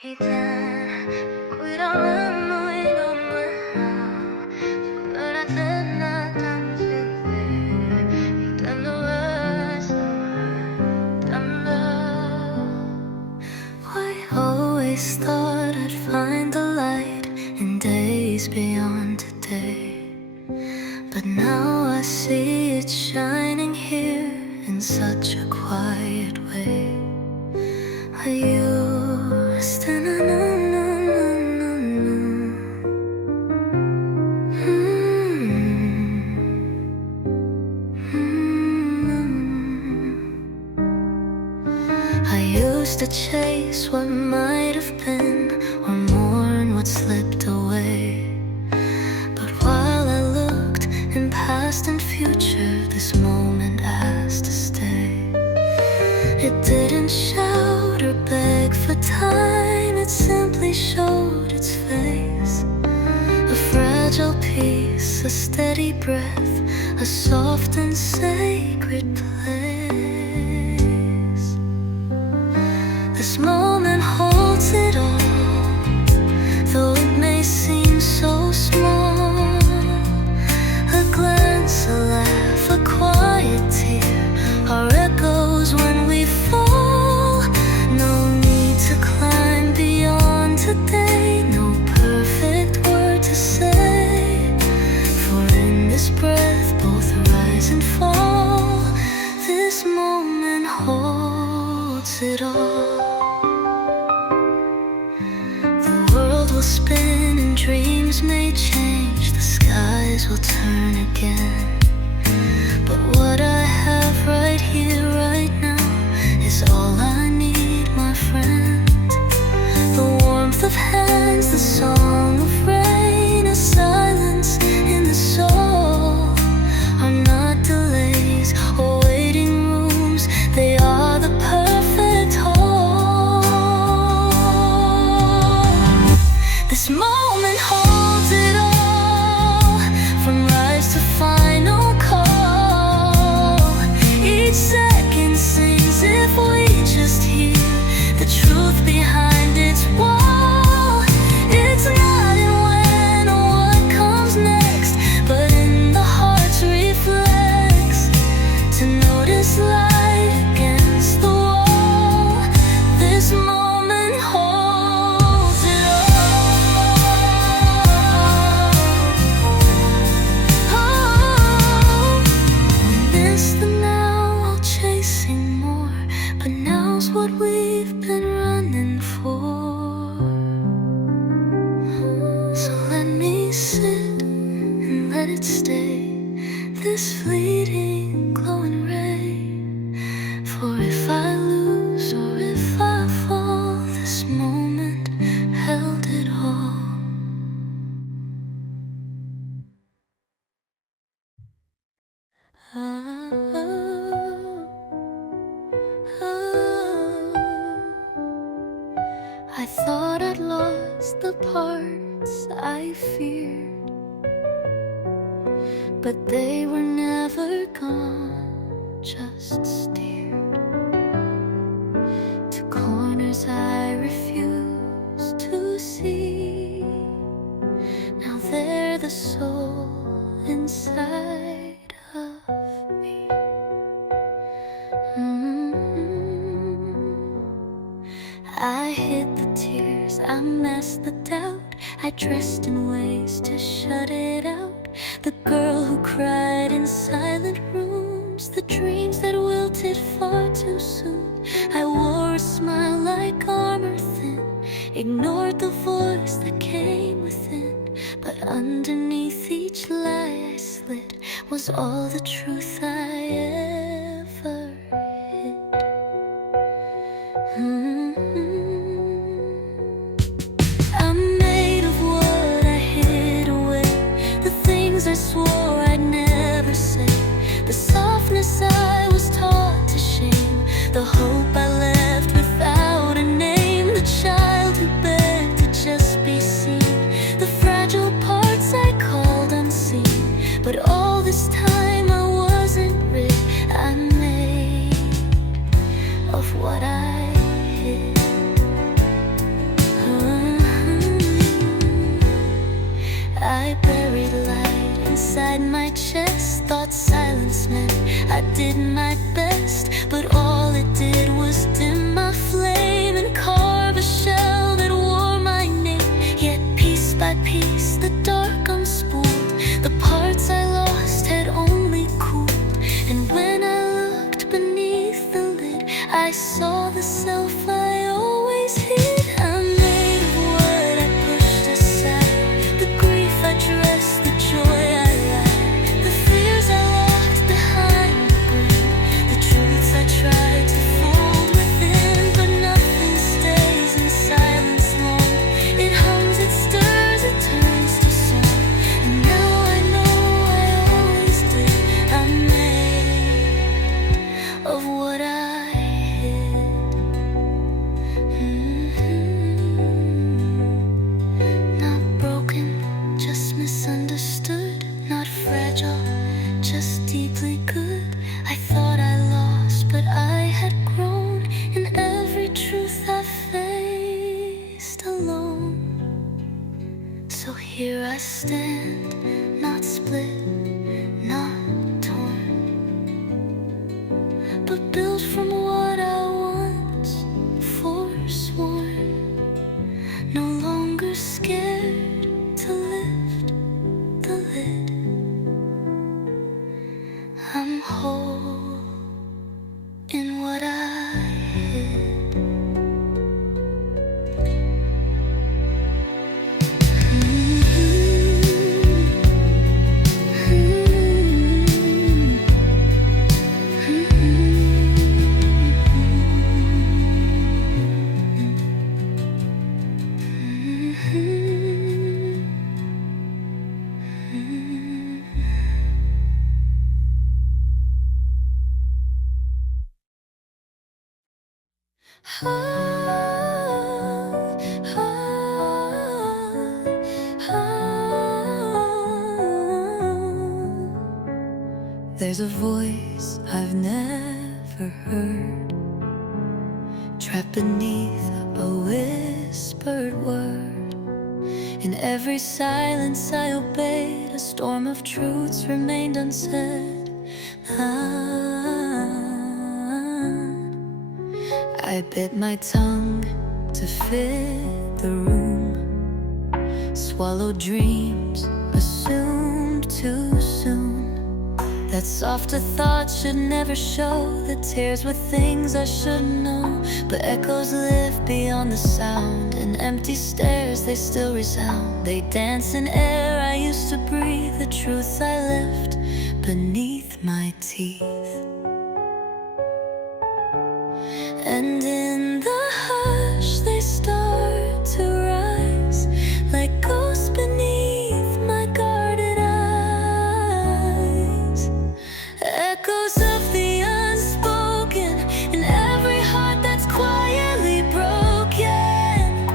이젠 위로는 무의도 몰라 그래도 난 잠시네 이젠 너에서 난 love I always thought I'd find the light in days beyond today, but now I see it shining here in such a quiet way. I used to I used to chase what might have been or mourn what slipped away. But while I looked in past and future, this moment asked to stay. It didn't shout or beg for time, it simply showed its face. A fragile peace, a steady breath, a soft and sacred place. This moment holds it all, though it may seem so small. A glance, a laugh, a quiet tear, our echoes when we fall. No need to climb beyond today, no perfect word to say. For in this breath both rise and fall. This moment holds it all. The world will spin and dreams may change, the skies will turn again. But what I have right here, right now, is all I need, my friend. The warmth of hands, the song of rain, a silence in the soul, are not delays or waiting rooms, they are the perfect whole. This moment holds it all, from rise to final call. Each second sings if we just hear the truth behind its wall. It's not in when or what comes next, but in the heart's reflex, to notice light against the wall. This moment holds it all. Miss the now while chasing more, but now's what we've been running for. So let me sit and let it stay, this fleeting glowing ray. For if I lose or if I fall, this moment held it all. I thought I'd lost the parts I feared, but they were never gone, just steered to corners I refused to see. Now they're the soul inside of me. I hid the tears, I masked the doubt, I dressed in ways to shut it out. The girl who cried in silent rooms, the dreams that wilted far too soon. I wore a smile like armor thin, ignored the voice that came within. But underneath each lie I slit was all the truth I ever hid. I'm made of what I hid away, the things I swore I'd never say, the softness I was taught to shame, the hope I left without a name, the child who begged to just be seen, the fragile parts I called unseen. But all this time I wasn't inside my chest. Thought silence meant I did my best, but all it did was dim my flame and carve a shell that wore my name. Yet piece by piece the dark unspooled, the parts I lost had only cooled. And when I looked beneath the lid, I saw the self I always hid. I'm made of what I pushed aside, the grief I dressed, the joy I lied, the fears I locked behind the grin, the truths I tried to fold within. But nothing stays in silence long. It hums, it stirs, it turns to song. And now I know I always did. I'm made of what I hid. Not broken, just misunderstood. Not fragile, just deeply good. I thought I lost, but I had grown. In every truth I faced alone. So here I stand, not split, not torn, but built from what I once forsworn. No longer scared to lift the lid. I'm whole in what I hid. There's a voice I've never heard, trapped beneath a whispered word. In every silence I obeyed, a storm of truths remained unsaid. I bit my tongue to fit the room, swallowed dreams assumed too soon. That softer thought should never show, that tears were things I shouldn't know. But echoes live beyond the sound, and empty stares, they still resound. They dance in air I used to breathe, the truths I left beneath my teeth. And in the hush they start to rise, like ghosts beneath my guarded eyes. Echoes of the unspoken in every heart that's quietly broken.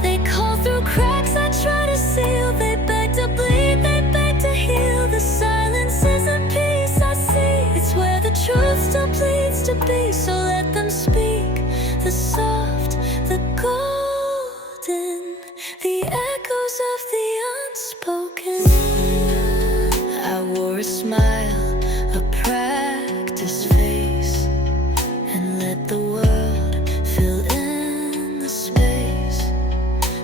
They call through cracks I try to seal, they beg to bleed, they beg to heal. The silence isn't peace I see, it's where the truth still pleads to be. So let them speak, the soft, the golden, the echoes of the unspoken. I wore a smile, a practiced face, and let the world fill in the space.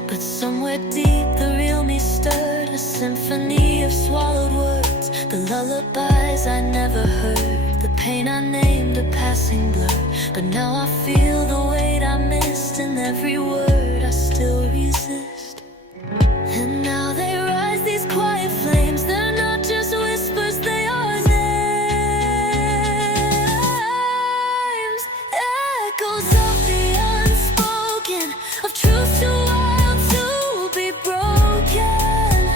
But somewhere deep the real me stirred, a symphony of swallowed words, the lullabies I never heard, the pain I named a passing blur. But now I feel the weight I missed, in every word I still resist. And now they rise, these quiet flames, they're not just whispers, they are names. Echoes of the unspoken, of truth too wild to be broken.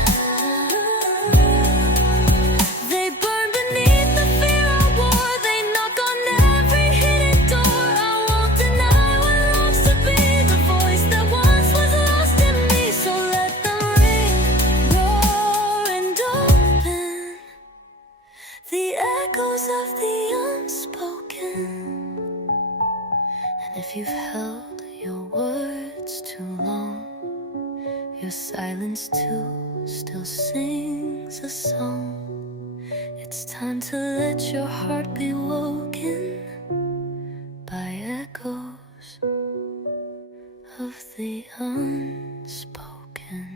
They burn beneath the fear I wore, they knock on every hidden door. I won't deny what longs to be the voice that once was lost in me. So let them ring, roar and open, the echoes of the unspoken. And if you've held your words too long, your Your silence too still sings a song. It's time to let your heart be woken by echoes of the unspoken.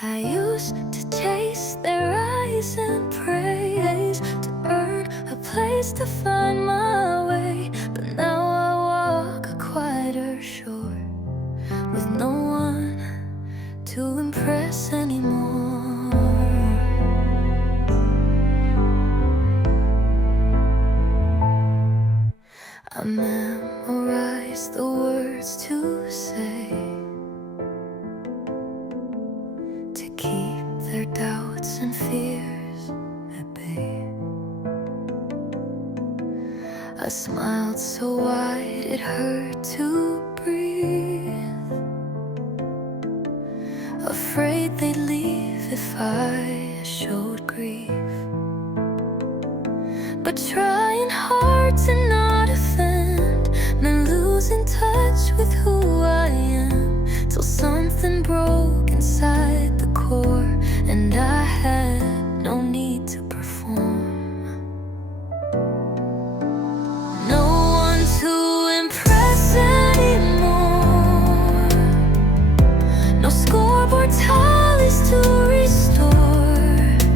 I used to chase their eyes and praise to earn a place to find my way, but now I walk a quieter shore with no one to impress anymore. I memorized the words to say to keep their doubts and fears at bay. I smiled so wide it hurt to breathe, afraid they'd leave if I showed grief. But trying hard to not offend meant losing touch with who I am, till something broke inside the core and I had no need to perform. No one to impress anymore, no scoreboard tallies to restore.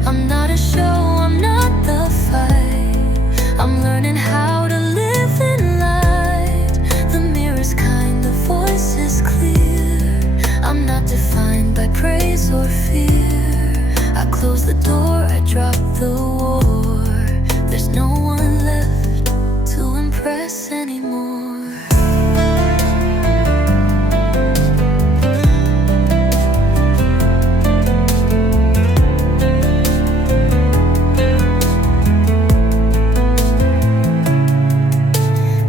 I'm not a show, I'm not the fight, I'm learning how to live in light. The mirror's kind, the voice is clear, I'm not defined by praise or fear. I close the door, I drop the war. There's no one left to impress anymore.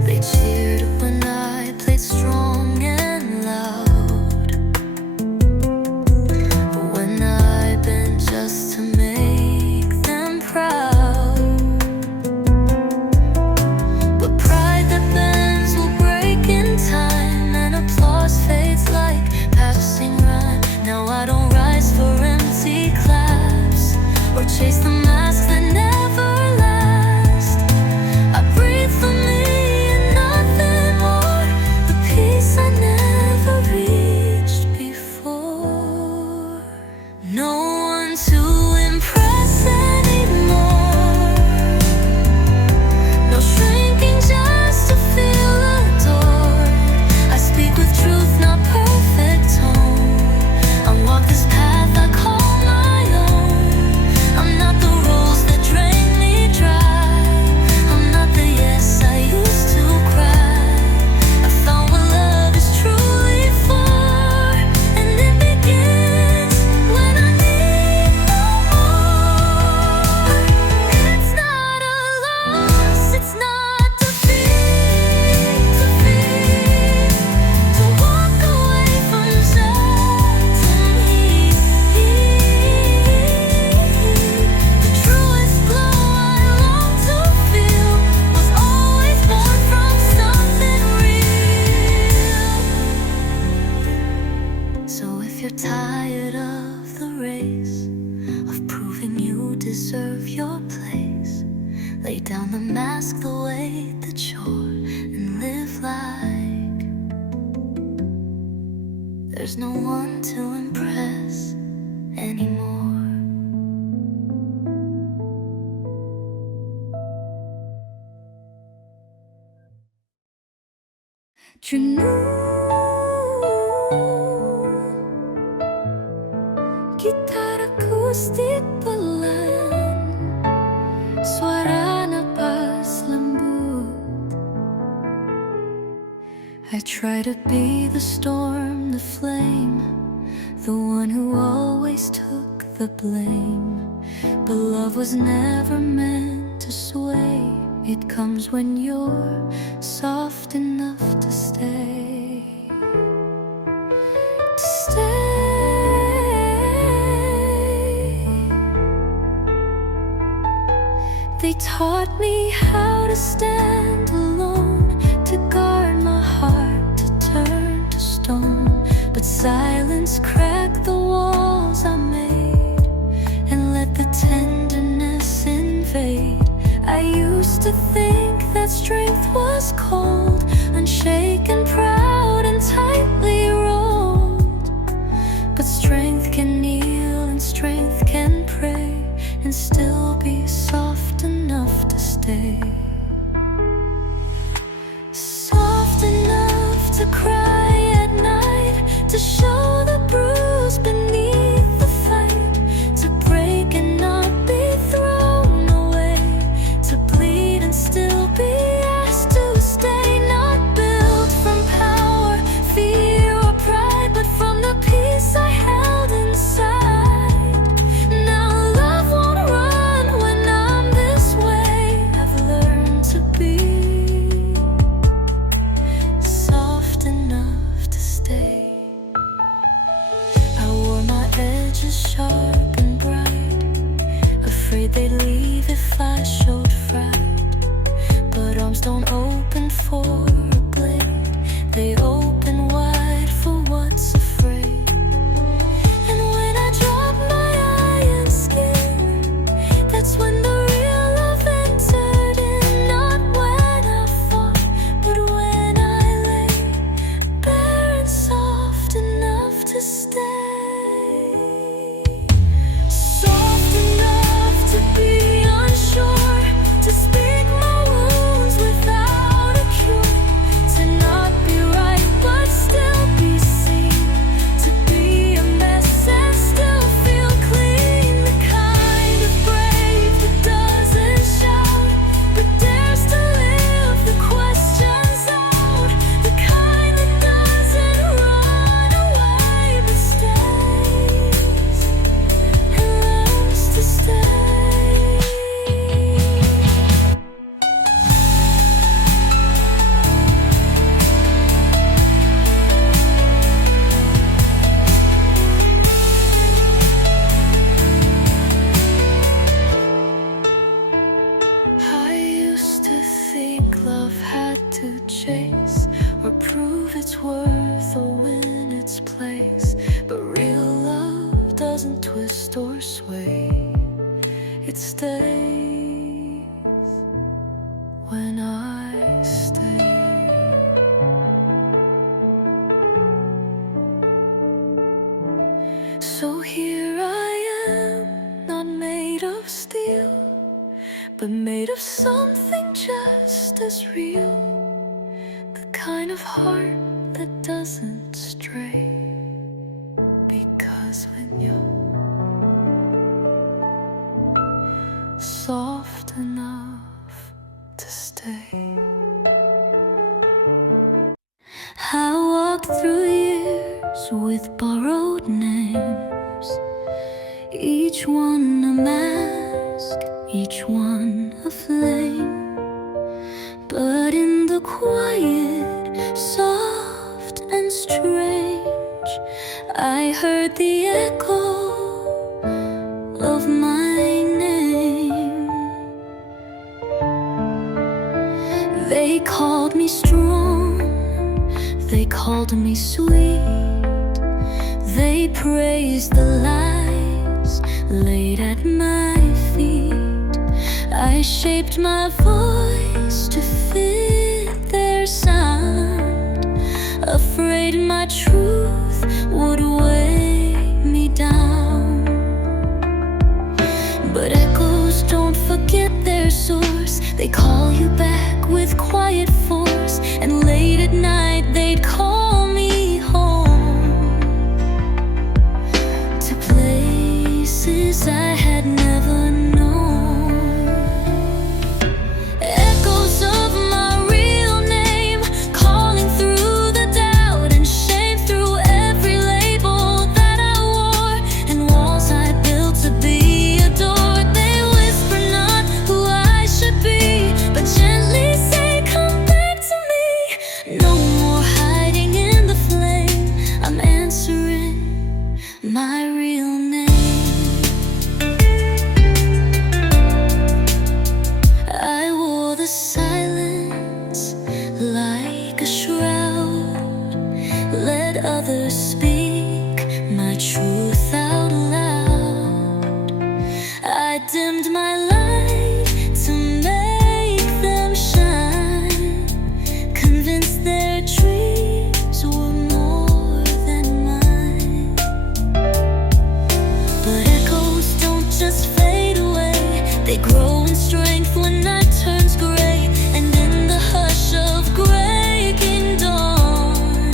They cheered when I played strong and loud, when I bent just to make them proud. But pride that bends will break in time, and applause fades like passing rhyme. Now I don't rise for empty claps or chase the masks that never last. I breathe for me and nothing more, the peace I never reached before. No one to impress anymore, no shrinking just to feel adored. I speak with truth, not perfect tone. I walk this path I call my own. I'm not the rules that drain me dry, I'm not the yes I used to cry. I found what love is truly for, and it begins when I need no more. It's not a loss, it's not defeat, to walk away from certainty. The truest glow I long to feel was always born from something real. So if you're tired of the race, of proving you deserve your place, lay down the mask, the weight, the chore, and live like there's no one to impress anymore. Gitar akustik pelan, suara napas lembut. I try to be the storm, the flame, the one who always took the blame. But love was never meant to sway, it comes when you're soft enough to stay. To stay. taught me how to stand alone, to guard my heart, to turn to stone. But silence cracked the walls I made and let the tenderness invade. I used to think that strength was cold, unshaken, proud, and tightly rolled. But strength can kneel and strength can pray and still be soft enough to stay. Soft enough to cry at night, to show the bruise beneath the fight, to break and not be thrown away, to bleed and still be asked to stay. Not built from power, fear, or pride, but from the peace I held inside. Now love won't run when I'm this way. I've learned to be soft enough to stay. I wore my edges sharp and bright, afraid they'd leave if I showed fright. But arms don't open for a blade, they open wide for what's afraid. And when I drop my iron skin, that's when the real love entered in. Not when I fought, but when I lay bare and soft enough to stay. Soft enough to be unsure, to speak my wounds without a cure, to not be right but still be seen, to be a mess and still feel clean. The kind of brave that doesn't shout but dares to live the questions out, the kind that doesn't run away but stays and learns to stay. I used to think love had to chase or prove its worth or win its place. But real love doesn't twist or sway, it stays when I stay. So here I am, not made of steel, but made of something just as real. The kind of heart that doesn't stray. Because when you're soft enough to stay. I walked through years with borrowed names, each one a mask, each one a flame. But in the quiet, soft and strange, I heard the echo of my name. They called me strong, they called me sweet, they praised the lies laid at my feet. I shaped my voice to fit their sound, afraid my truth would weigh me down. But echoes don't forget their source, they call you back with quiet force. And late at night they'd call me home, to places I had never known. Echoes of my real name, calling through the doubt and shame, through every label that I wore, and walls I built to be adored. They whisper not who I should be, but gently say, come back to me. like a shroud. Let others speak my truth out loud. I dimmed my light to make them shine, convinced their dreams were more than mine. But echoes don't just fade away, they grow in strength when night turns gray. And in the hush of breaking dawn,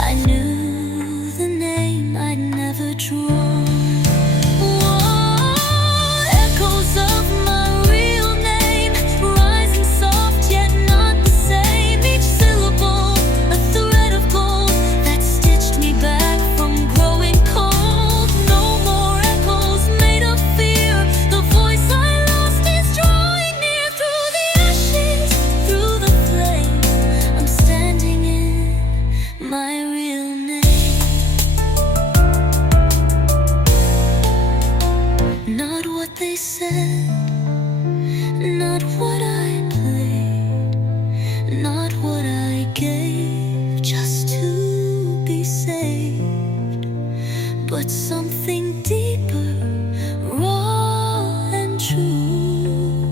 I knew the name I'd never drawn. Whoa, echoes of my real name, rising soft yet not the same. Each syllable a thread of gold that stitched me back from growing cold. No more echoes made of fear, the voice I lost is drawing near. Through the ashes, through the flame, I'm standing in my real name. Not what they said, not what I played, not what I gave just to be saved, but something deeper, raw and true.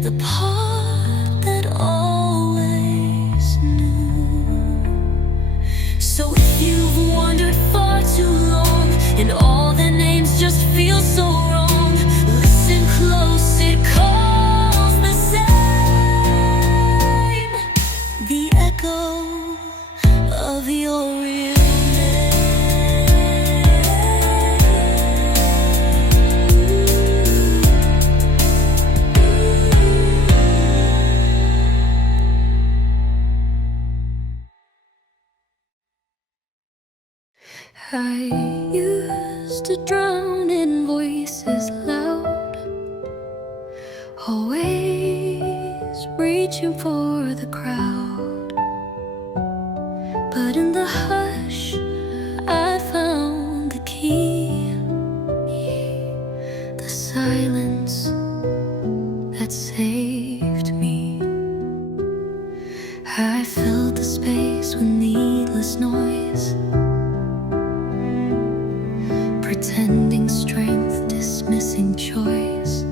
The part that always knew. So if you've wandered far too long and all their names just feel so wrong, listen close, it calls the same. The echo of your real I used to drown in voices loud, always reaching for the crowd. But in the hush, I found the key, the silence that saved me. I filled the space with needless noise, pretending strength, dismissing choice.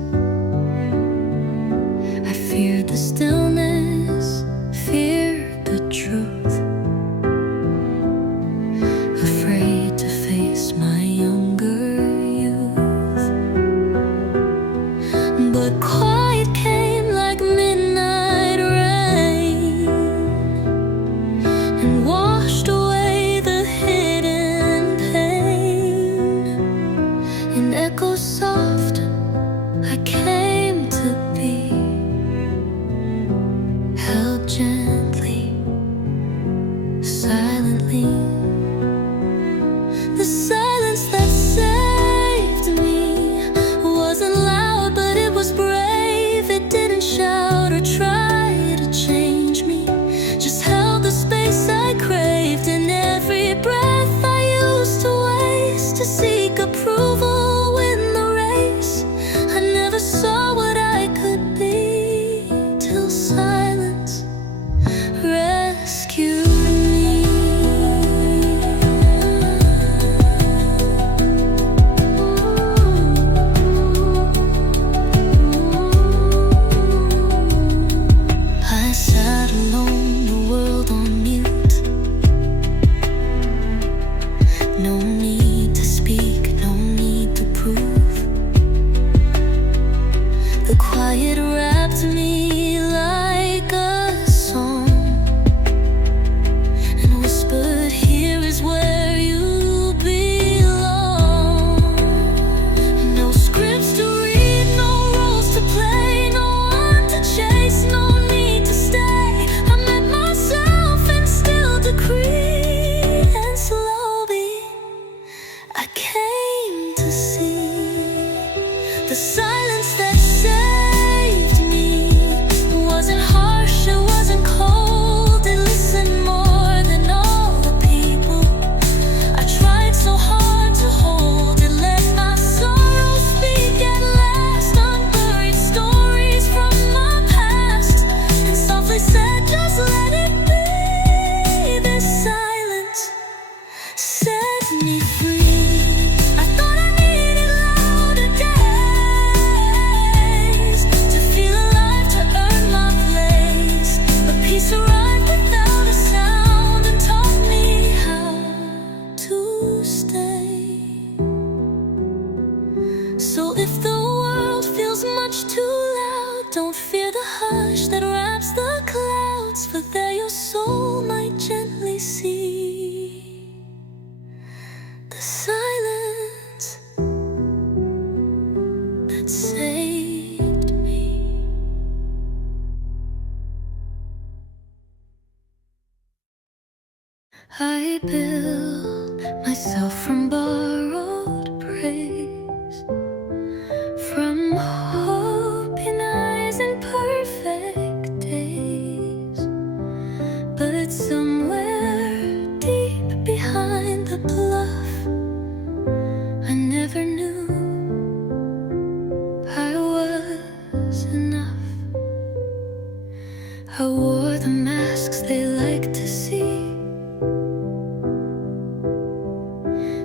I feared the stillness, feared the truth, afraid to face my younger youth. But quiet came like midnight rain and washed away the hidden pain. In echoes soft, I came to be, held gently, silently. The silence that saved me wasn't loud, but it was brave. It didn't shout or try to change me, just held the space I craved. In every breath I used to waste to seek approval, win the race. I never saw what I could be till silence rescued me. I sat alone, the world on mute. No need to speak, no need to prove. The quiet wrapped me like a song and whispered, here is where you belong. No scripts to read, no roles to play, no one to chase, no need to stay. I'm I said, just let it be. This silence set me free. I thought I needed louder days to feel alive, to earn my place. But peace arrived without a sound and taught me how to stay. So if the world feels much too loud, don't fear the hush that wraps the clouds, for there your soul might gently see the silence that saved me. I built myself from borrowed praise, from hope in eyes and perfect days. But somewhere deep behind the bluff, I never knew I was enough. I wore the masks they like to see,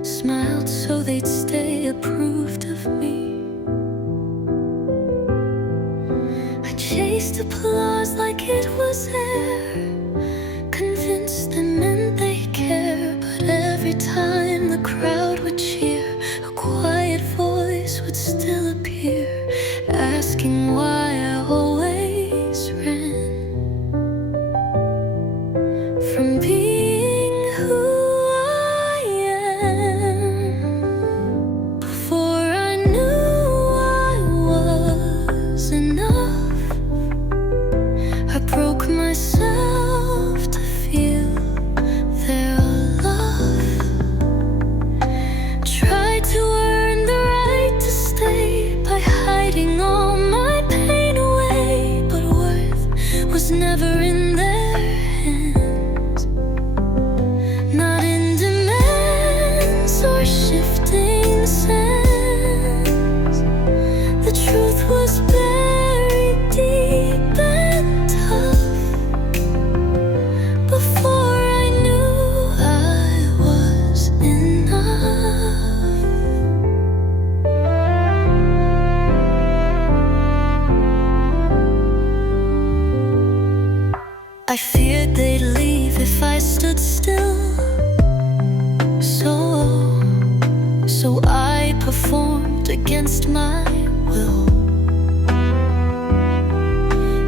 smiled so they'd stay approved of me. I chased applause like it was air, convinced them meant they care. But every time the crowd would cheer, a quiet voice would still appear, asking why I always ran from being who I am. Before I knew I was enough, I broke myself to feel their love. Tried to earn the right to stay by hiding all my pain away, but worth was never in their hands, not in demands or shifting sands. The truth was buried deep and tough. Before I knew I was enough. I feared they'd leave if I stood still, so I performed against my will.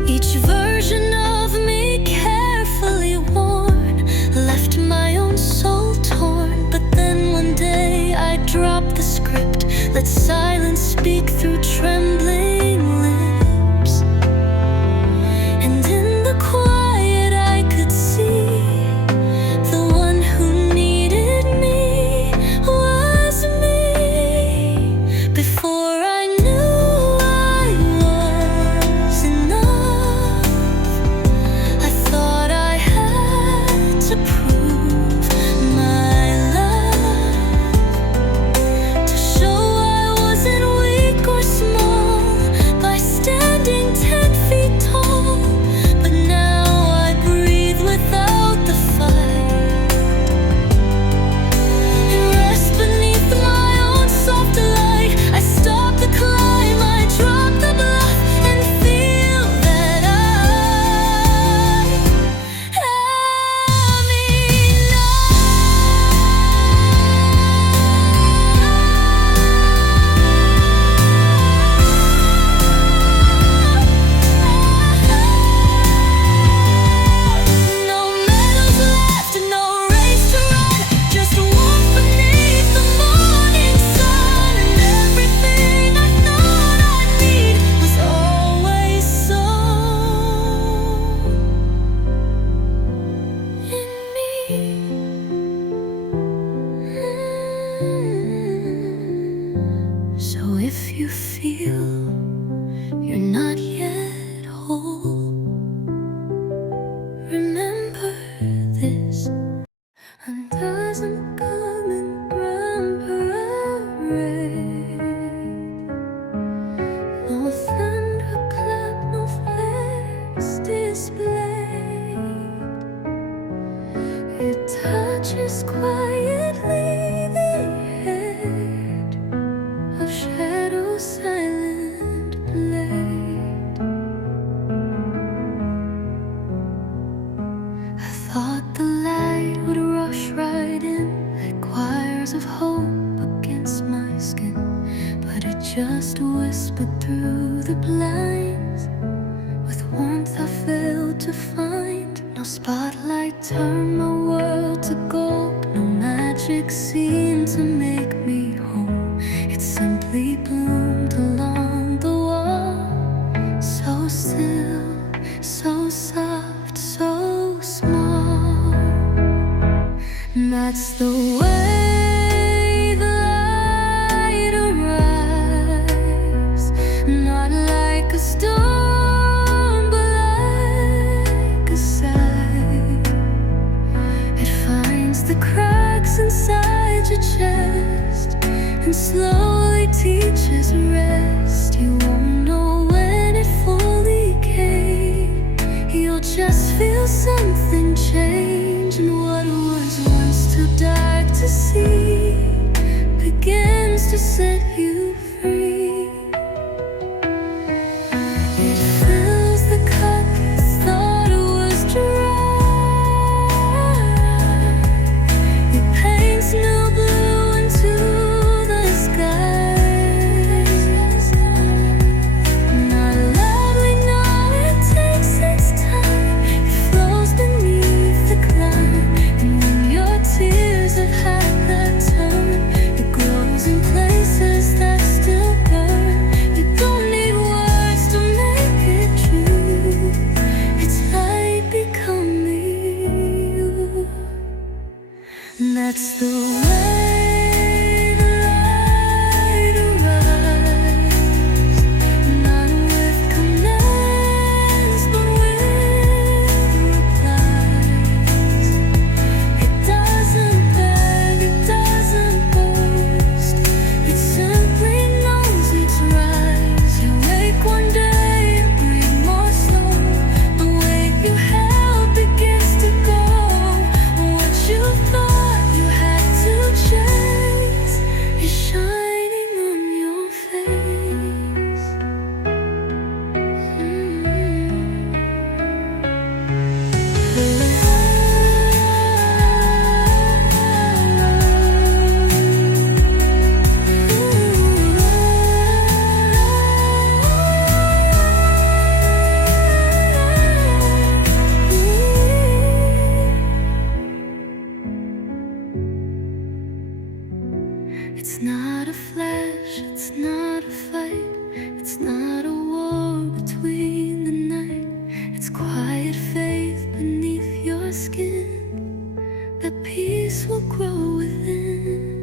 Each version of me carefully worn, left my own soul torn. But then one day I dropped the script, let silence speak through trembling lips. And in the quiet I could see the one who needed me was me. Before I knew I was enough, I thought I had to prove my love, to show I wasn't weak or small by standing 10 feet tall. But now I breathe without the fight and rest beneath my own soft light. I stop the climb, I drop the bluff, and feel that I am enough. No medals left, no race to run, just warmth beneath the morning sun. And everything I thought I'd need was always so in me. So if you feel you're not yet whole, remember this: a dozen come in brown parade. No thunderclap, no flares display. rest quietly, the edge of shadow silent blade. I thought the light would rush right in like choirs of hope against my skin, but it just whispered through the blinds with warmth I failed to find. No spotlight turned my world to gold, no magic seemed to make me whole. It simply bloomed along the wall, so still, so soft, so small. And that's the way the light arrives, not like a storm, but like a sigh. It finds the cracks inside your chest and slowly teaches rest. You won't know when it fully came. You'll just feel something change, and what was once too dark to see begins to set you free. It fills the cup you thought was dry. It paints new blue into the skies. Not loudly, no, it takes its time. It flows beneath the climb, and when your tears have had their turn, it grows in places that still burn. You don't need words to make it true. It's light becoming you. And that's the way the light arrives, not with commands, but with replies. It doesn't beg, it doesn't boast, it simply knows its rise. You wake one day and breathe more slow. The weight you held begins to go. What you thought you had to chase is shining on your face. It's not a flash, it's not a fight, it's not a war between the night. It's quiet faith beneath your skin, that peace will grow within.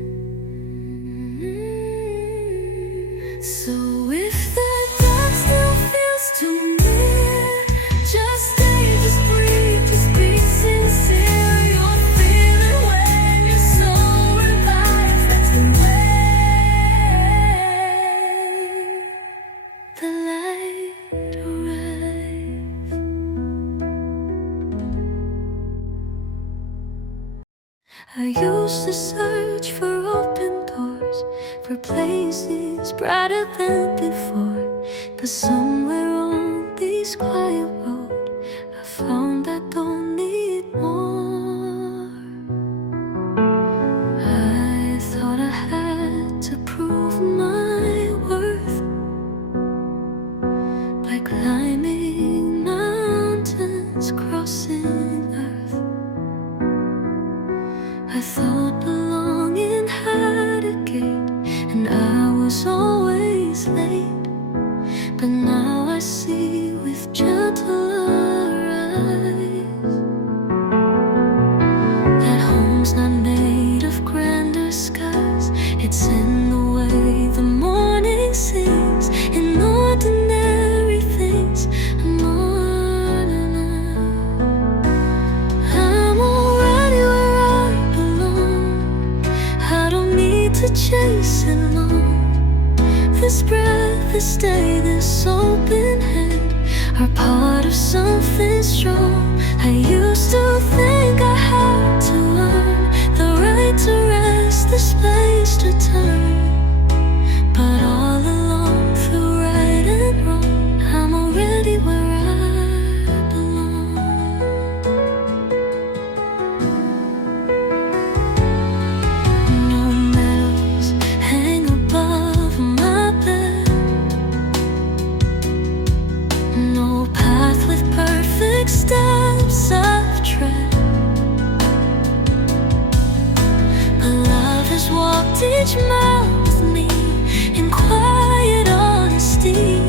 So if the dark still feels too near, just stay, just breathe, just be sincere. You'll feel it when your soul revives. That's the way the light arrives. I used to search for open doors, for places brighter than before, but somewhere on this quiet road I found I don't need more. I thought I had to prove my worth by climbing mountains, crossing earth. I thought belonging had a gate, and I was always late. But now I see with gentler eyes that home's not made of grander skies. It's in the way the morning sings, in ordinary things. I'm already where I belong. I don't need to chase it long. This breath, this day, this open hand are part of something strong. I used to think I had to earn the each mouth with me in quiet honesty.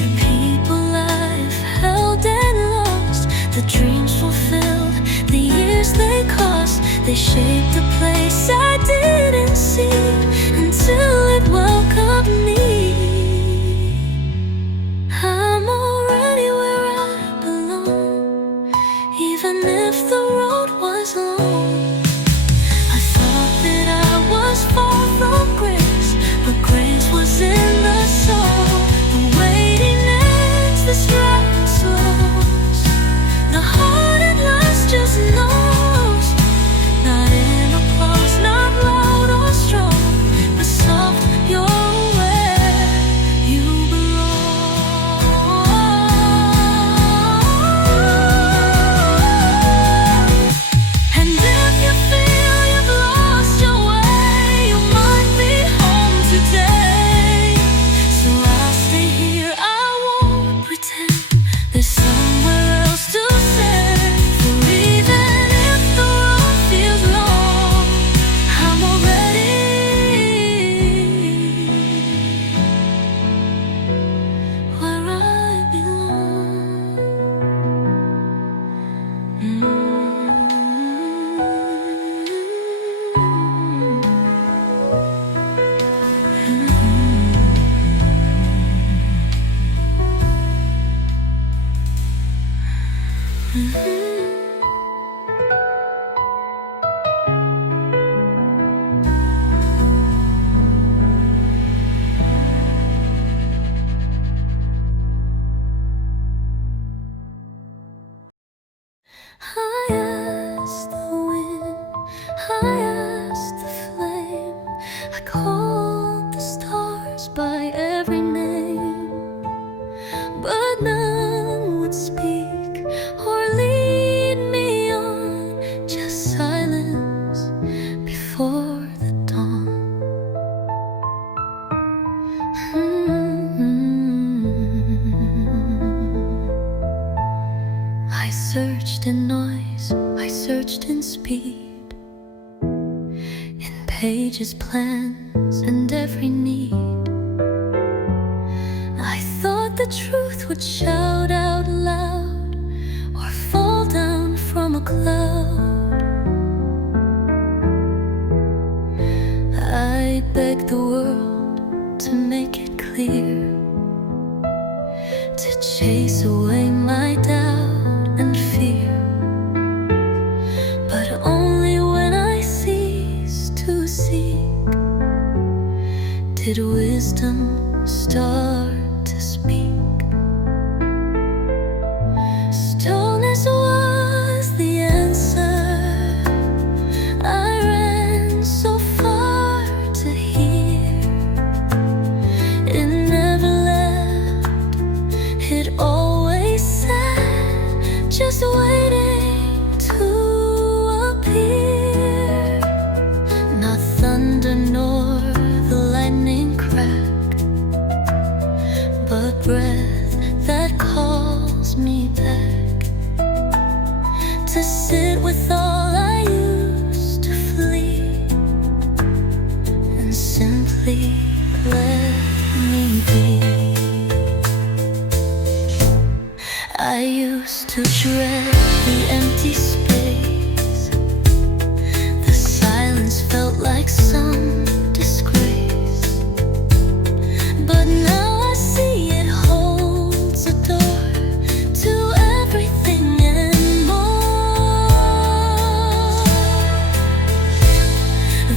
The people I've held and lost, the dreams fulfilled, the years they cost, they shaped a place I didn't see until it welcomed me. I'm already where I belong, even if the road was long. I thought that I was far from grace, but grace was in the soul. The waiting ends, the stride slows, the heart at last just knows. Not in applause, not loud or strong, but soft, you're where you belong. And if you feel you've lost your way, you might be home today. So I'll stay here, I won't pretend there's somewhere else to send. For even if the road feels long, I'm already where I belong. I asked the wind, I asked the flame, I called the stars by every name, but none would speak or lead me on, just silence before the dawn. I searched in noise, I searched in speed, in pages, plans, and every need. I thought the truth would shout out loud or fall down from a cloud. I begged the world to make it clear, to chase away my doubt and fear. But only when I ceased to seek did wisdom start to speak. Stillness was the answer. I ran so far to hear. It never left, it always said, just waiting to appear. Not thunder nor the lightning crack, but breath that calls me back, to sit with all I used to flee, and simply let me be. I used to dread the empty space, the silence felt like some disgrace, but now I see it holds a door to everything and more.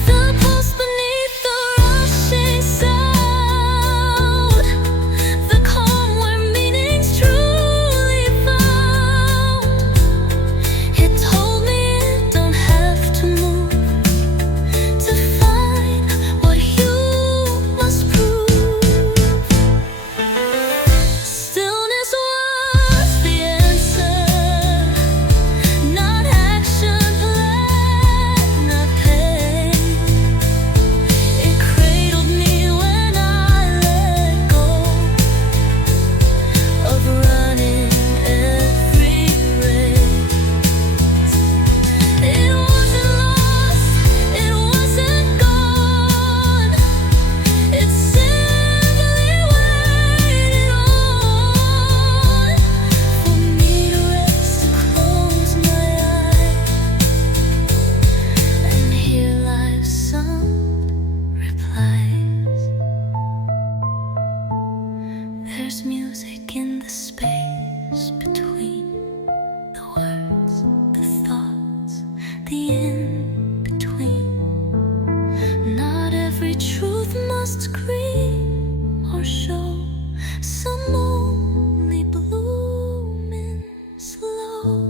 The pulse beneath the rushing sound, the calm where meaning's truly found. It told me it don't have to move to find the in-between. Not every truth must scream or show. Some only bloom in slow.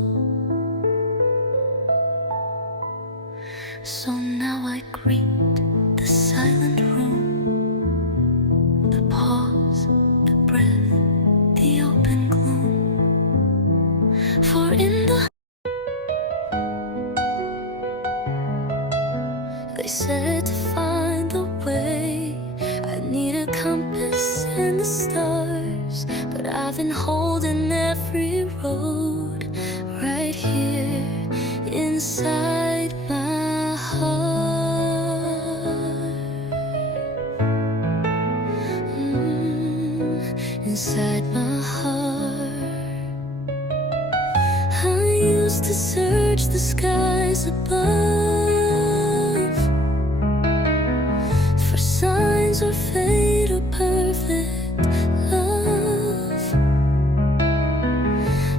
So now I greet the silent room, the pause, the breath, the open gloom. For in the they said to find the way, I need a compass and the stars, but I've been holding every road right here inside my heart. Inside my heart. I used to search the skies above for signs or fate or perfect love,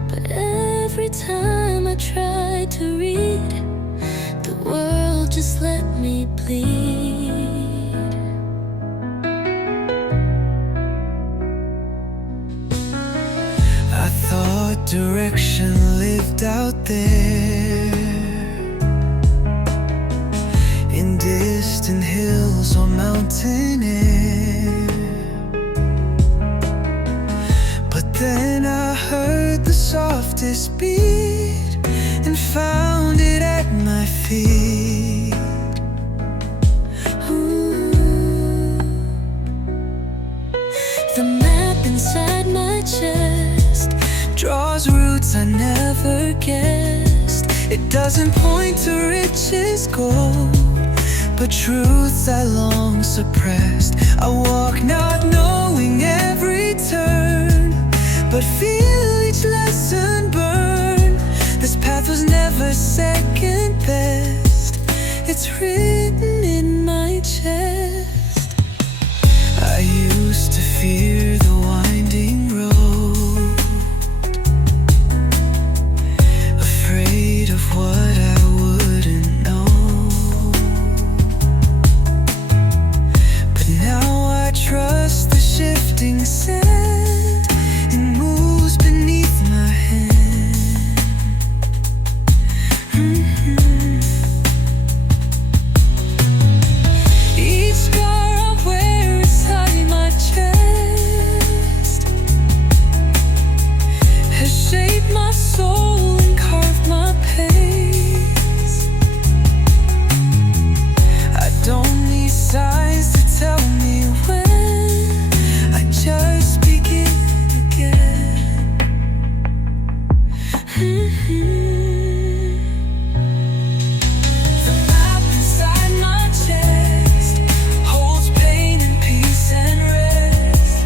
but every time I tried to read, the world just let me bleed. I thought direction lived out there in distant hills or mountain air, but then I heard the softest beat and found it at my feet. The map inside my chest Draws roots I never guessed. It doesn't point to riches, gold, but truths I long suppressed. I walk not knowing every turn, but feel each lesson burn. This path was never second best. It's written in my chest. I used to fear the winding road, afraid of what I wouldn't know. But now I trust the shifting sand and moves beneath my hand. Each scar I wear inside my chest has shaped my soul and carved my pace. I don't need signs to tell me when. I just begin again. The map inside my chest holds pain and peace and rest.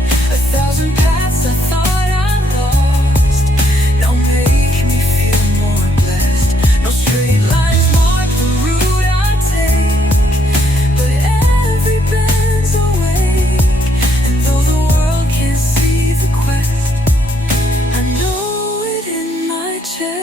1,000 paths I thought I lost now make me feel more blessed. No straight lines mark the route I take, but every bend's awake. And though the world can't see the quest, I know it in my chest.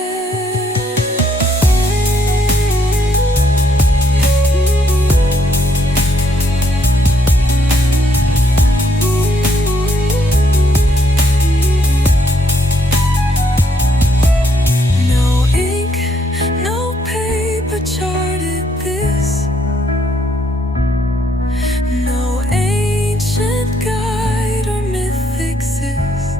No ink, no paper charted this. No ancient guide or myth exists.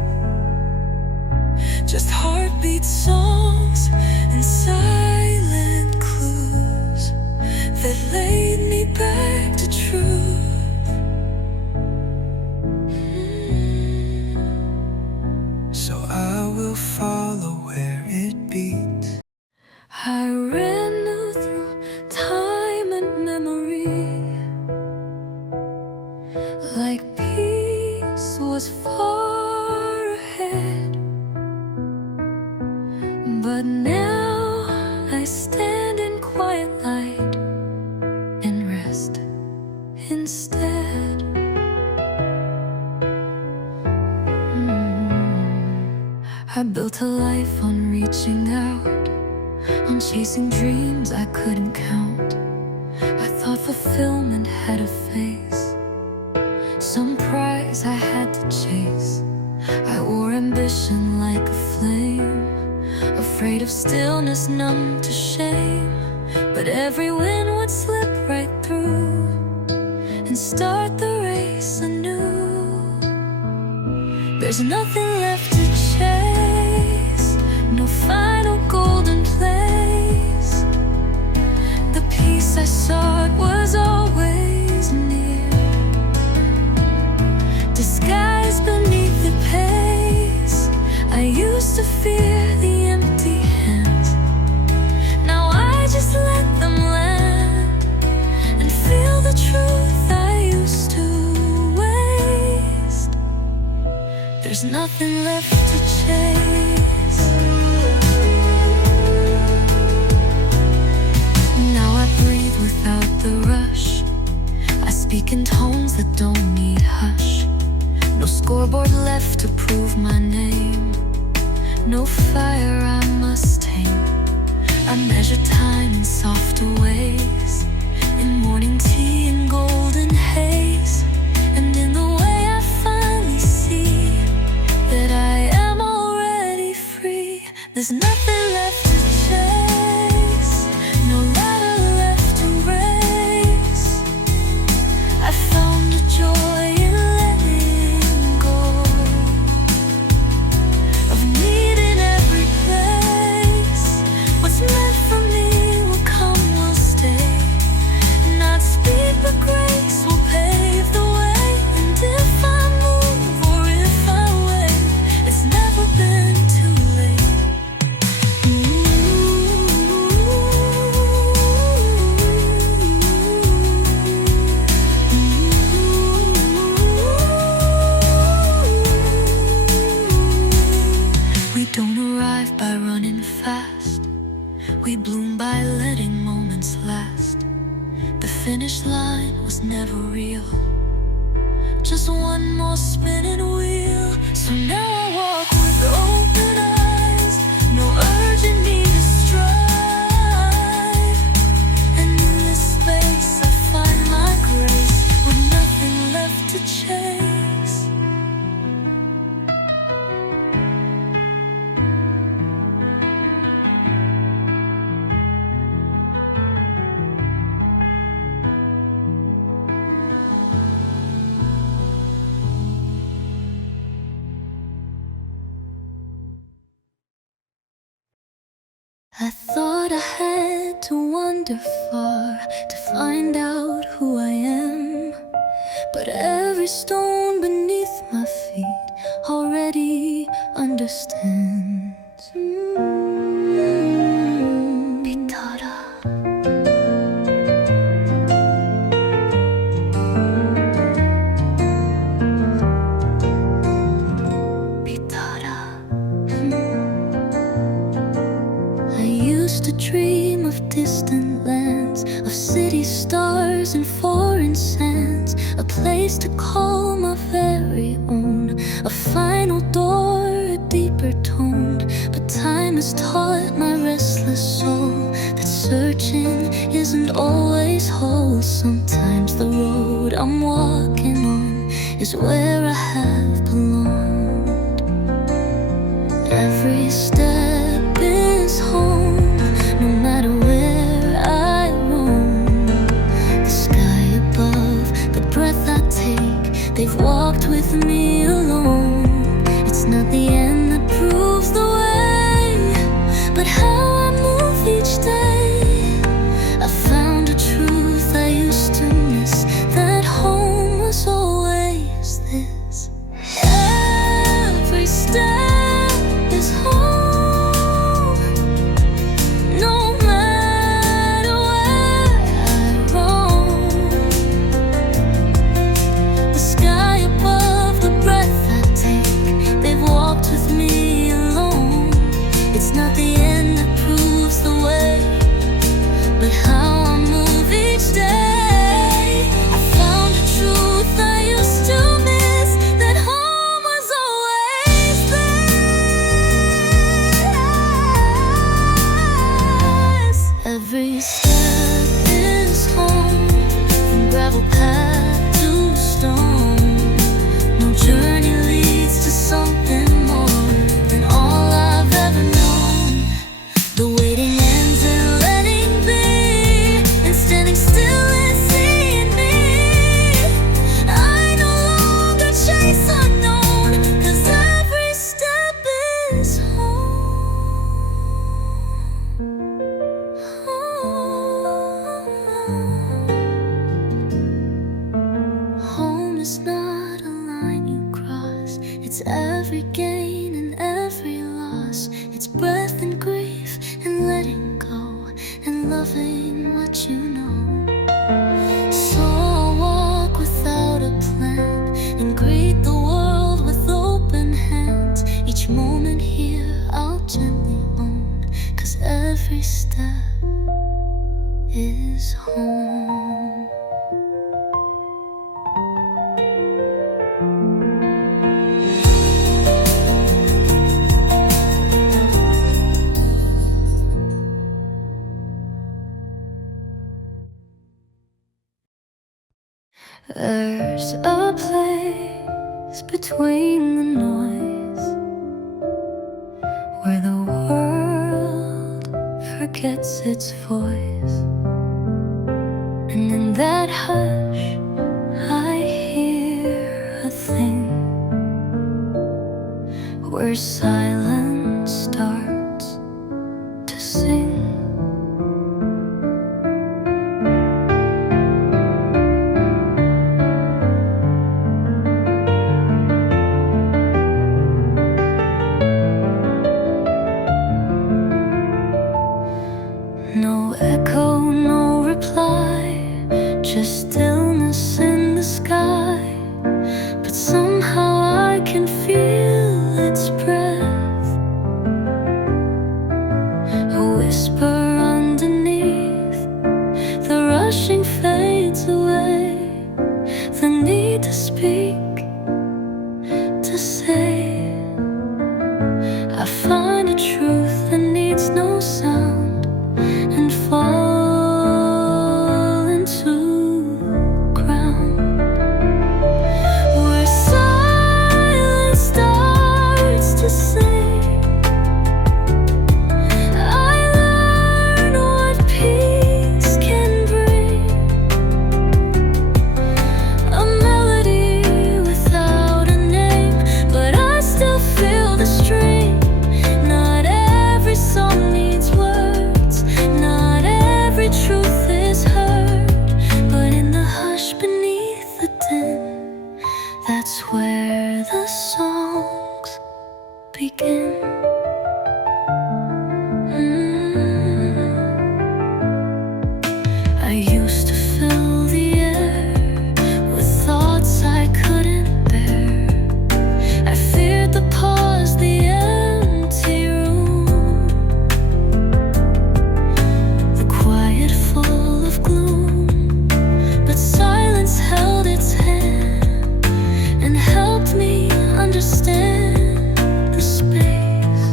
Just heartbeat songs and silent clues that laid me back to truth. So I will follow where it beats. I ran through time and memory like peace was far ahead, but now I stand in quiet light and rest instead. I built a life on reaching out, and chasing dreams I couldn't count. I thought fulfillment had a face, some prize I had to chase. I wore ambition like a flame, afraid of stillness, numb to shame. But every wind would slip right through and start the race anew. There's nothing left to chase, no final golden place. The peace I sought was always near, disguised beneath the pace. I used to fear the empty hands, now I just let them land and feel the truth I used to waste. There's nothing left to chase. Now I breathe without the rush, I speak in tones that don't need hush. No scoreboard left to prove my name, no fire I must tame. I measure time in softer ways, in morning tea and golden haze. And in the way I finally see that I am already free. There's nothing left to chase, no ladder left to race. I found a joy in letting go of need in every place. What's meant for me will come, will stay. Not speed but grace will pave the way. And if I move or if I wait, it's never been too late. We don't arrive by running fast, we bloom by letting moments last. The finish line was never real, just one more spinning wheel. So now I walk with open eyes, no urgent need to strive. And in this space I find my grace, with nothing left to chase. I thought I had to wander far to find out who I am, but every stone beneath my feet already understands. Pitara. To dream of distant lands, of city stars and foreign sands, a place to call my very own, a final door, a deeper toned. But time has taught my restless soul that searching isn't always whole. Sometimes the road I'm walking on is where I have belonged. Every step is home, no matter where I roam. The sky above, the breath I take, they've walked with me alone. It's not the end that proves the way, but how I move each day. I found a truth I used to miss, that home was always this. Every step is home, no matter where I roam. The sky above, the breath I take, they've walked with me alone. It's not the end that proves the way, loving what you know. So I'll walk without a plan and greet the world with open hands. Each moment here I'll gently own, 'cause every step is home. There's a place between the noise where the world forgets its voice, and in that hush I hear a thing where silence starts to sing. No echo, no reply, just stillness in the sky. But somehow I can feel its breath, a whisper underneath. The rushing fades away, the need to speak, to say. I find a truth that needs no sound and fall into ground, where silence starts to sing. I learn what peace can bring, a melody without a name, but I still feel the string. Not every song needs words, not every truth is heard, but in the hush beneath the din, that's where the songs begin. I used to fill the air with thoughts I couldn't bear. I feared the pause, the empty room, the quiet full of gloom. But silence held its hand and helped me understand the space.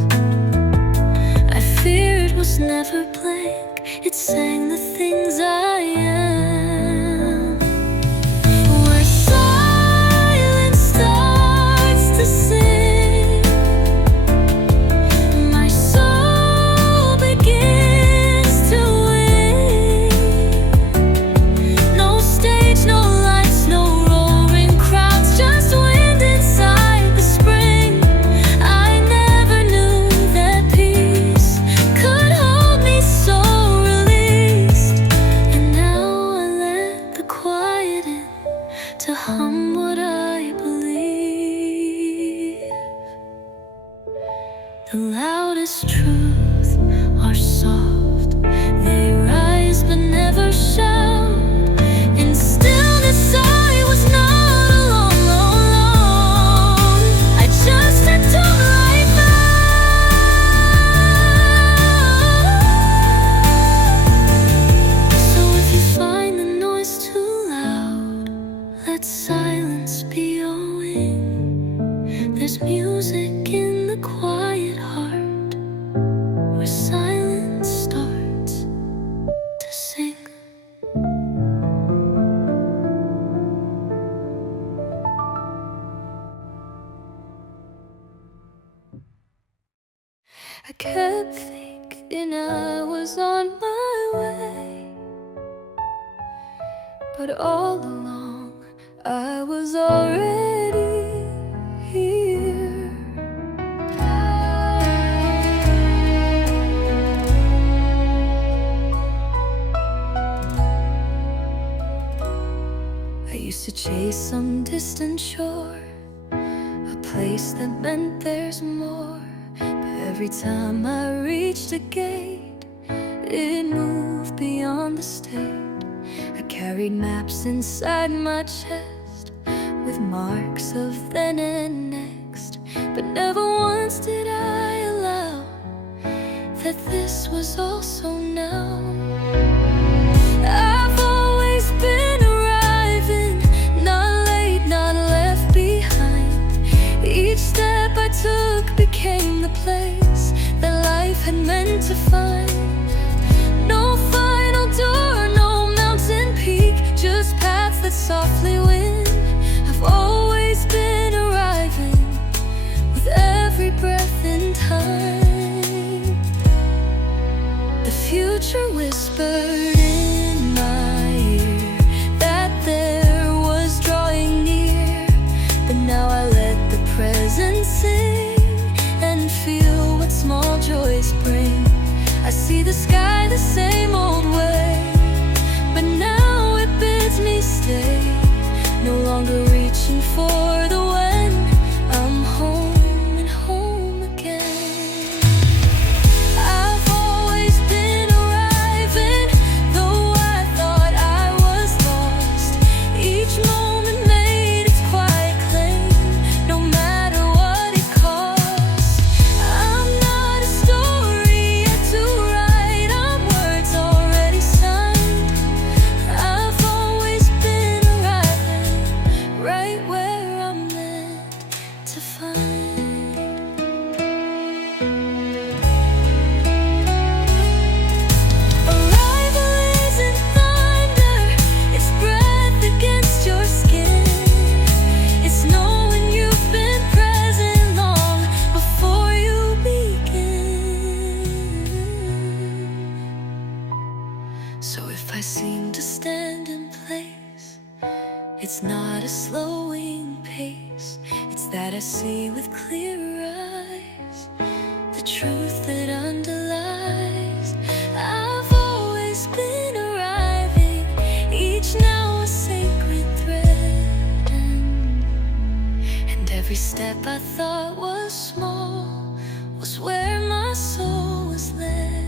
I fear it was never blank, it sang the things I am, where silence starts to sing. My soul begins to wing. No stage, no lights, no roaring crowds, just wind inside the spring. I never knew that peace could hold me so released, and now I let the quiet in to hum what I believe. The loudest truths are soft, they rise but never shout. In stillness I was not alone, alone. I just had to light back. So if you find the noise too loud, let silence be your wing. There's music in the quiet heart, where silence starts to sing. I kept thinking I was on my way, but all along I was already here. I used to chase some distant shore, a place that meant there's more. But every time I reached a gate, it moved state. I carried maps inside my chest with marks of then and next, but never once did I allow that this was also now. I've always been arriving, not late, not left behind. Each step I took became the place that life had meant to find. No final door, no mountain peak, just paths that softly win. I've always been arriving with every breath in time. The future whispered in my ear that there was drawing near, but now I let the present sing and feel what small joys bring. I see the sky the same old way, but now it bids me stay, no longer reaching for the when. I'm home and home again. I've always been arriving, though I thought I was lost. Each moment made its quiet claim, no matter what it costs. I'm not a story yet to write, I'm words already signed. I've always been arriving right where I'm meant to find. Arrival isn't thunder, it's breath against your skin. It's knowing you've been present long before you begin. So if I seem to stand in place, it's not a slowing pace, it's that I see with clearer eyes the truth that underlies. I've always been arriving, each now a sacred thread, and every step I thought was small was where my soul was led.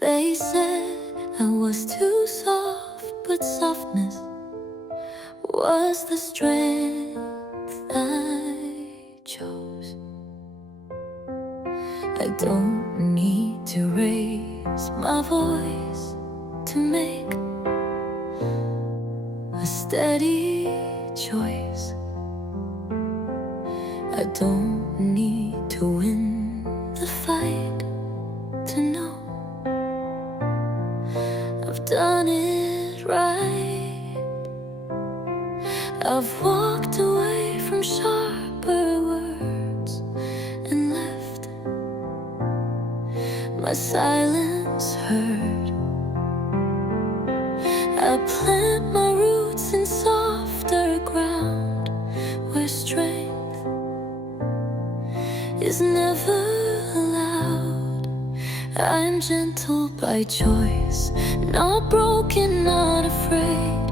They said I was too soft, but softness was the strength I chose. I don't need to raise my voice to make a steady choice. I don't need to win the fight to know I've done it right. I've walked away from sharper words and left my silence heard. I plant my roots in softer ground where strength is never allowed. I'm gentle by choice, not broken, not afraid.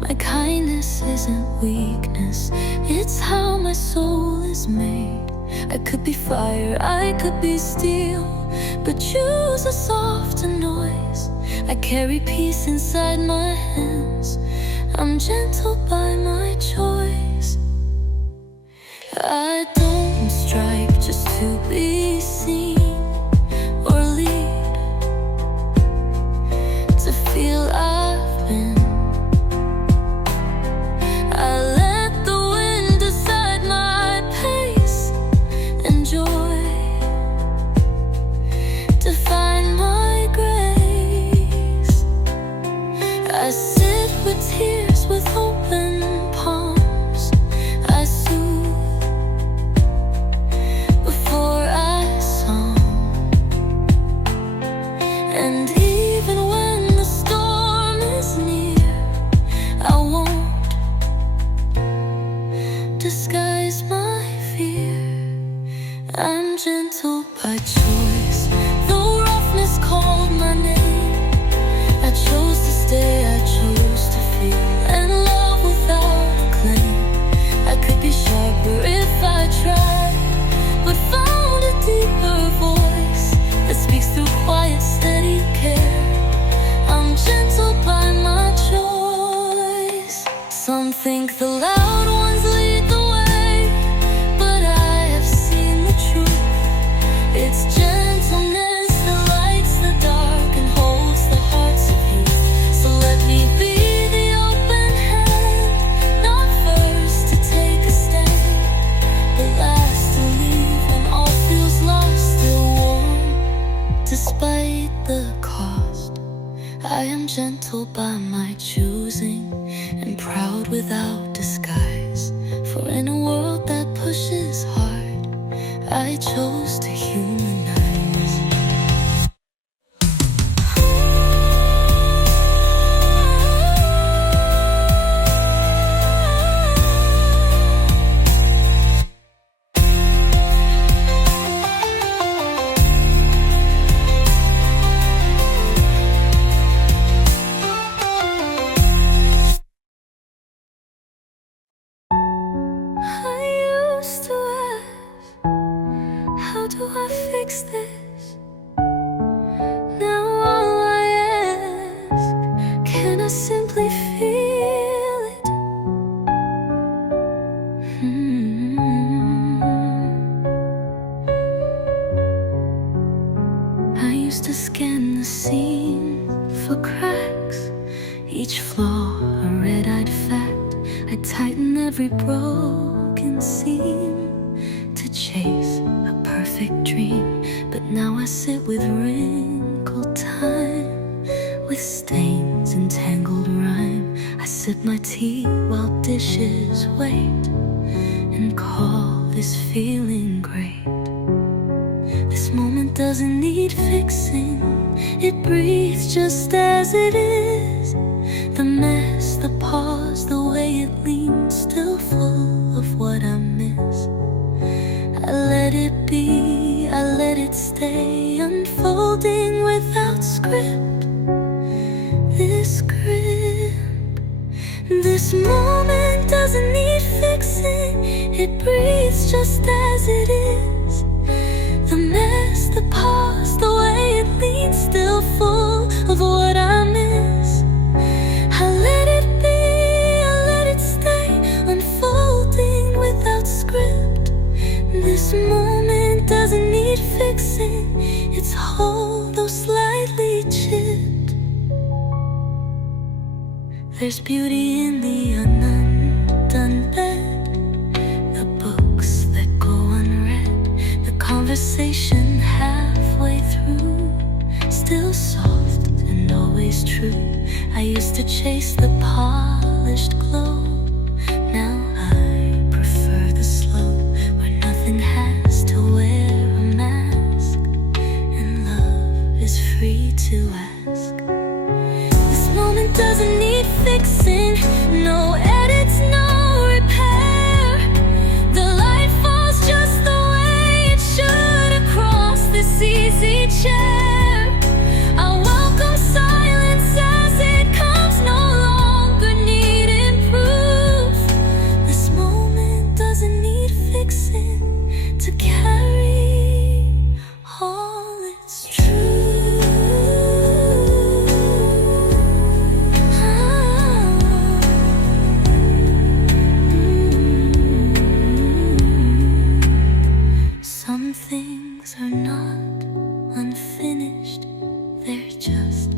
My kindness isn't weakness, it's how my soul is made. I could be fire, I could be steel, but choose a softer noise. I carry peace inside my hands, I'm gentle by my choice. I don't strike just to be seen or lead, to feel I've been. I let the wind decide my pace and joy, to find my grace. I sit with tears, with open palms. I soothe before I song. And even when the storm is near, I won't disguise my fear. I'm gentle by choice, though roughness called my name. I chose to stay, I chose I am gentle by my choosing and proud without disguise. For in a world that pushes hard, I chose to humanize. I used to ask, how do I fix this? Now all I ask, can I simply feel it? I used to scan the scene for cracks, each flaw a red-eyed fact. I tighten every broken seam to chase a perfect dream. But now I sit with wrinkled time, with stains and tangled rhyme. I sip my tea while dishes wait, and call this feeling great. This moment doesn't need fixing, it breathes just as it is. The mess, the pause, the way it leans, still full of what I miss. I let it be, I let it stay, unfolding without script. This grip, this moment doesn't need fixing, it breathes just as it is. The mess, the pause, the way it leans, still full of what I miss. I let it be, I let it stay, unfolding without script. This moment doesn't need fixing, it's whole though slightly chipped. There's beauty in the undone bed, the books that go unread, the conversation halfway through, still soft and always true. I used to chase the polished glow, now I prefer the slow, where nothing has to wear a mask, and love is free to ask. This moment doesn't need fixing, no edits, no repair. The light falls just the way it should across this easy chair. I welcome silence as it comes, no longer needing proof. This moment doesn't need fixing to carry all its truth. Some things are not unfinished, they're just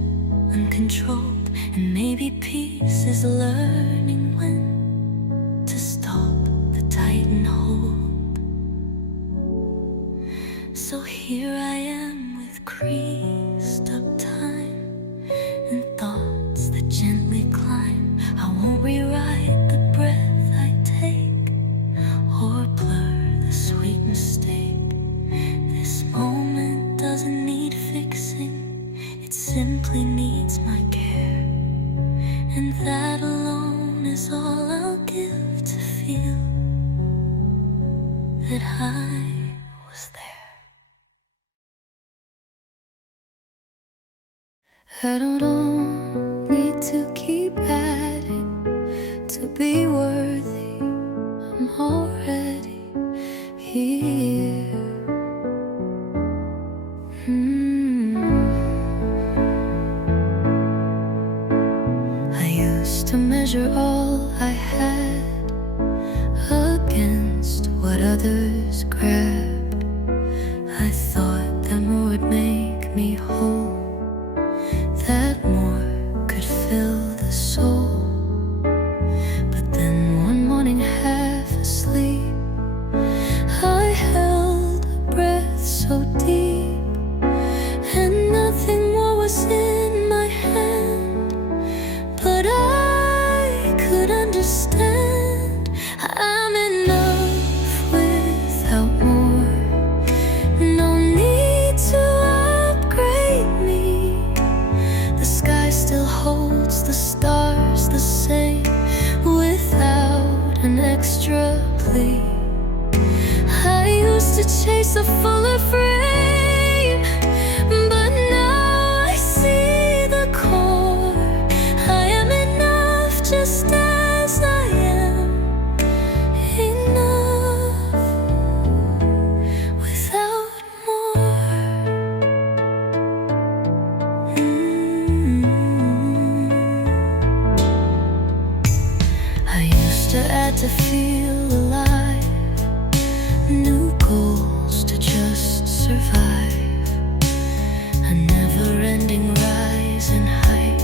uncontrolled. And maybe peace is learning when to stop the tighten hold. So here I am with creased up time and thoughts that gently climb. I won't rewrite the breath I take or blur the sweet mistake. This moment doesn't need fixing, it simply needs my care. And that alone is all I'll give to feel that I was there. I don't need to keep adding to be worthy, I'm already here. I used to measure all I had against what others grabbed. I thought that more would make me whole, that more could fill the soul. But then one morning, half asleep, I held a breath so deep, and nothing more was in my hand. extra plea. I used to chase a fuller frame, but now I see the core. I am enough just as I am, enough without more. I used to add to feel alive, new goals to just survive, a never-ending rise in height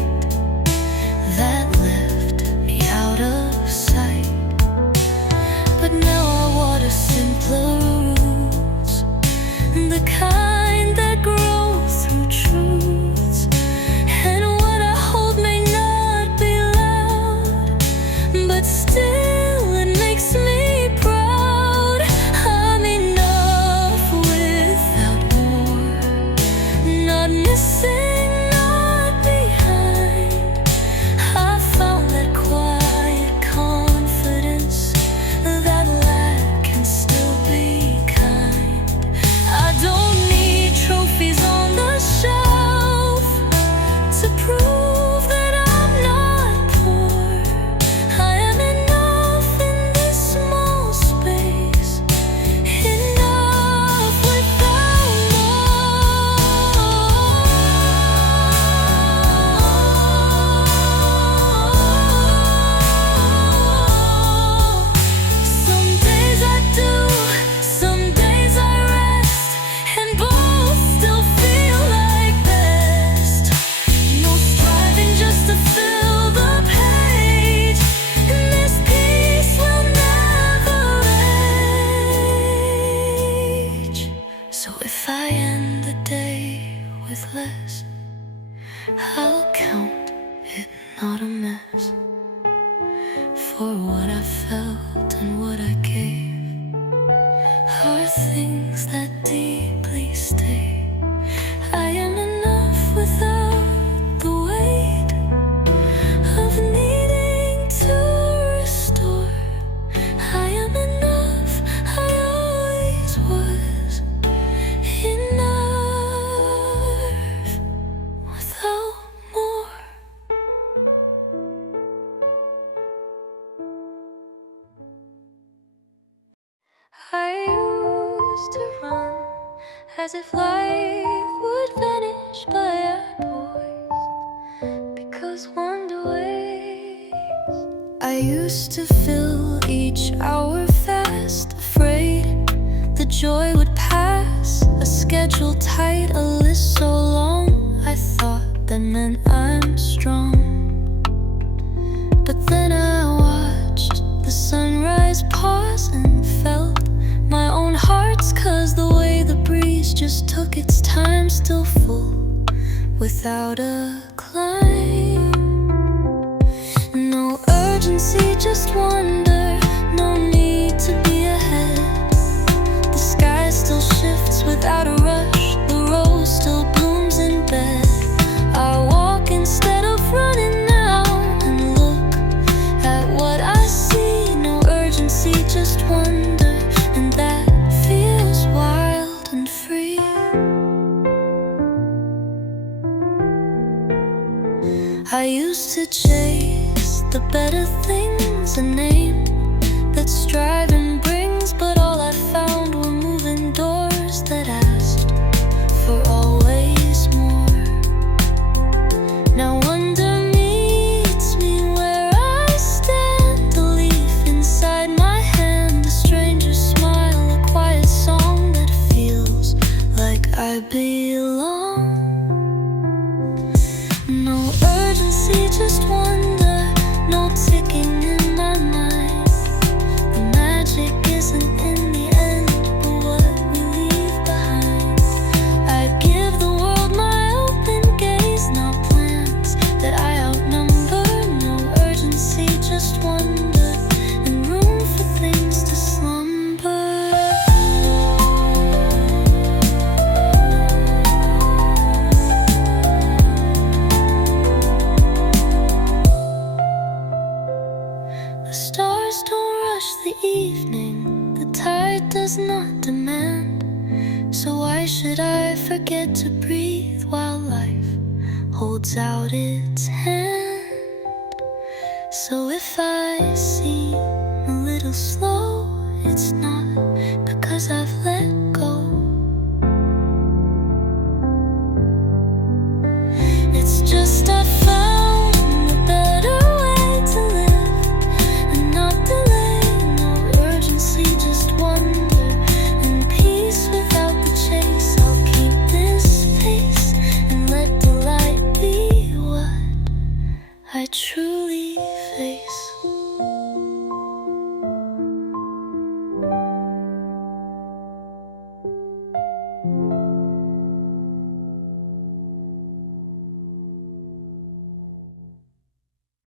that left me out of sight. But now I water simpler roots, the kind that grow through truths. And what I hold may not be loud, but still it makes me proud. I'm enough without more, not missing, not behind. I found that quiet confidence, that lack can still be kind. I don't need trophies on the shelf to prove that I'm not poor. I am enough in this small space, enough without more. Some days I do, some days I rest, and both still feel like best. No striving just to fill the page, and this peace will never age. So if I end the day with less, I'll count it not a mess. For what I felt and what I gave are things that deeply stay. I am enough without the weight of needing to restore. I am enough, I always was enough without more. I used to run as if life would vanish by a poise, because wonder waits. I used to fill each hour fast, afraid the joy would pass. A schedule tight, a list so long, I thought that meant I'm strong. But then I watched the sunrise pause and felt my own heart's, 'cause the way the breeze just took its time, still full without a climb. No urgency, just wonder, no need to be ahead. The sky still shifts without a rush, the rose still blooms in bed. I walk instead of running now and look at what I see. No urgency, just wonder, and that feels wild and free. I used to chase the better things, a name that striving brings, but all I found were moving doors that asked for always more. Now wonder meets me where I stand, the leaf inside my hand, a stranger's smile, a quiet song that feels like I belong. No urgency, just wonder, no ticking in my mind. The magic isn't in the end, but what we leave behind. I'd give the world my open gaze, not plans that I outnumber. No urgency, just wonder, and room for things to slumber. evening, the tide does not demand. So why should I forget to breathe while life holds out its hand? So if I seem a little slow, it's not because I've let go. It's just I found a better way to live and not delay. No urgency, just wonder and peace without the chase. I'll keep this pace and let the light be what I truly